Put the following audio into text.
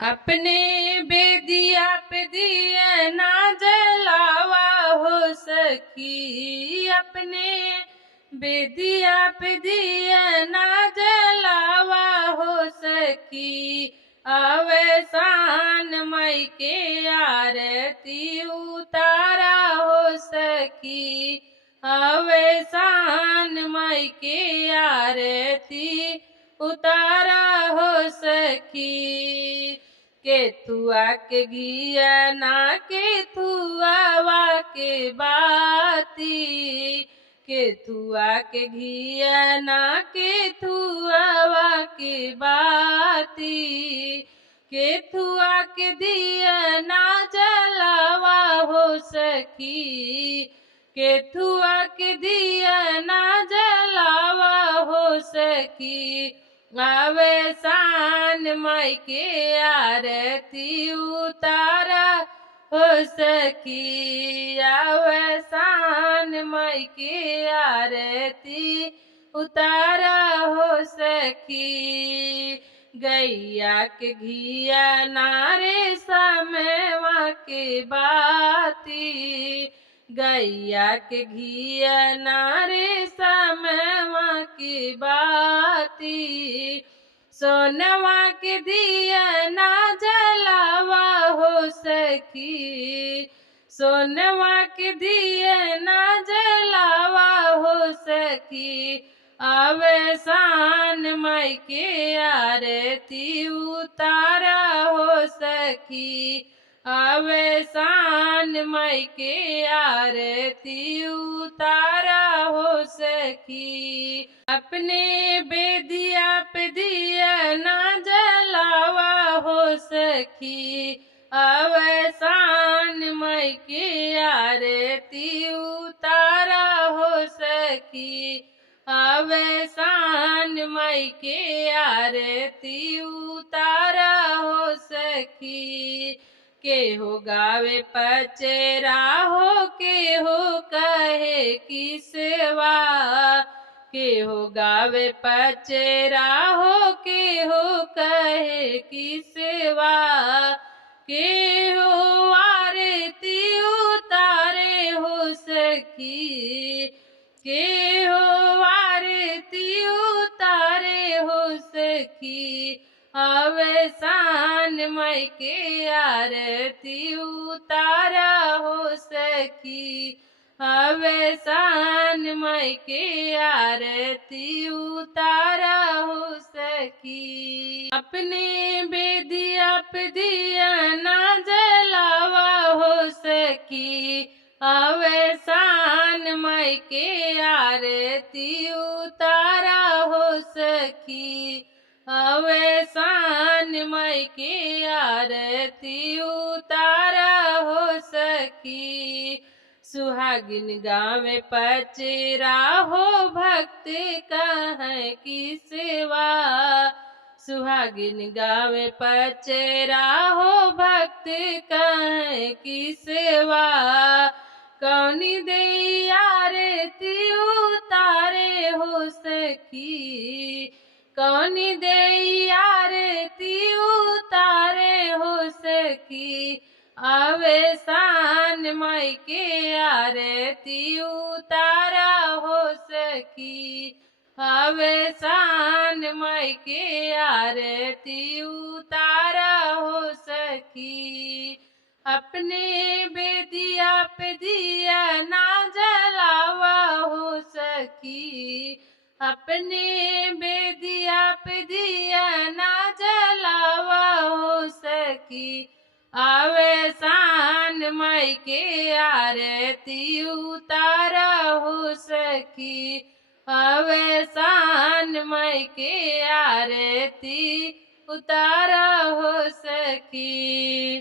अपने बेदिया पे दिए ना जलावा हो सखी, अपने बेदिया पे दिए ना जलावा हो सखी। अवसान मई के आरती उतारा हो सखी, अवसान मई के आरती उतारा हो सखी। केथुआ के घिया ना केथुआवा के बाती, केथुआ के घिया ना केथुआवा के बाती। केथुआ के दिया ना जलावा हो सखी, केथुआ के दिया ना जलावा हो सखी। अवसान मई के आरती उतारा हो सखी, अवसान मई के आरती उतारा हो सखी। गैया के घिया नारे समवा के बाती, गैया के घिया नारे समवा के बाती। सोनवा के दिया ना जलावा हो सखी, सोनवा के दिया ना जलावा हो सखी। अवसान मई के आरती उतारा हो सखी, अवसान मई के आरती उतारा हो सखी। अपने बेदिया पे दिया ना जलावा हो सखी, अवसान मई के आरती उतारा हो सखी, अवसान मई के आरती उतारा हो सखी। केहू गावे पचेरा हो, केहू कहे की सेवा, केहू गावे पचेरा हो, केहू कहे की सेवा। केहू आरती उतारे हो सखी, केहू आरती उतारे हो सखी। अवसान मई के आरती उतारा हो सखी, अवसान मई के आरती उतारा हो सखी। अपने बेदिया पे दिया ना जलावा हो सखी, अवसान मई के आरती उतारा हो सखी, अवसान मई के आरती उतारा हो सखी। सुहागिन गावे पचेरा हो, भक्त कहे की सेवा, सुहागिन गावे पचेरा हो, भक्त कहे की सेवा। कौनी दे आरती उतारे हो सखी, कौनी दे आरती उतारे हो सखी। अवसान मई के आरती उतारा हो सखी, अवसान मई के आरती उतारा हो सखी। अपने बेदिया पे दिया ना जलावा हो सखी, अपने बेदिया पे दिया ना जलावा हो सखी। अवसान मई के आरती उतारा हो सखी, अवसान मई के आरती उतारा हो सखी।